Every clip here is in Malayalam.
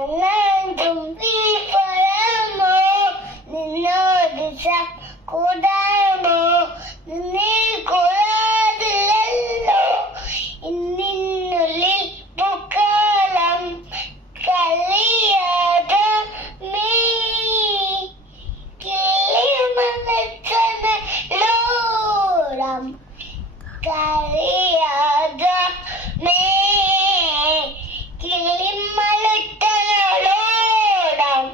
തുമ്പി പറയാമോ നിന്നോട് കൂടാമോ നിന്നെ കൂടാതില്ലല്ലോ ഇന്നിനുള്ളിൽ പൂക്കളം കളിയാതെ മീ കിളിമലച്ചനലോടം കളിയാതെ മേ കിളിമലച്ചനലോടം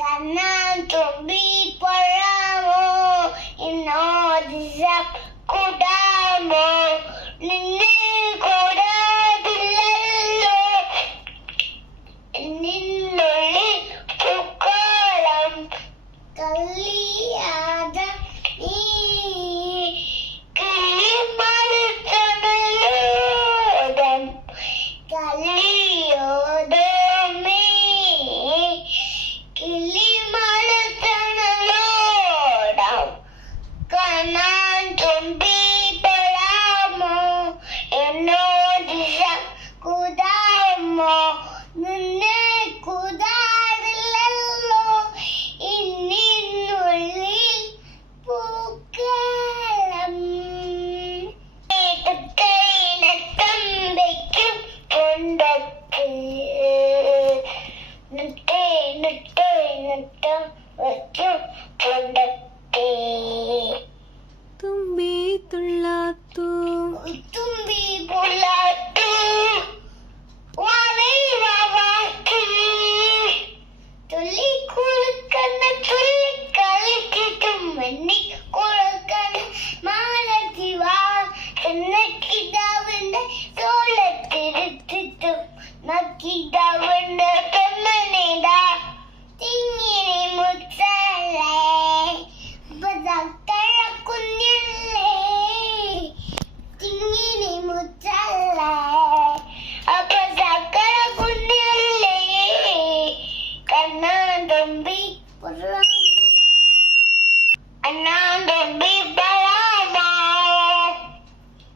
കണ്ണാൻ തുമ്പി പറയാമോ എന്നോട് കൂടാമോ നിന്നെ കൂടാതില്ലല്ലോ നിന്നുള്ളിൽ പൂക്കളം കളിയാതെ നീ കിളിമലച്ചനലോടം കളിയോടെ മീ കിളിമലച്ചനലോടം കാണാൻ തുമ്പി പറയാമോ എന്നോട് കൂടാമോ നിന്നെ കൂടാ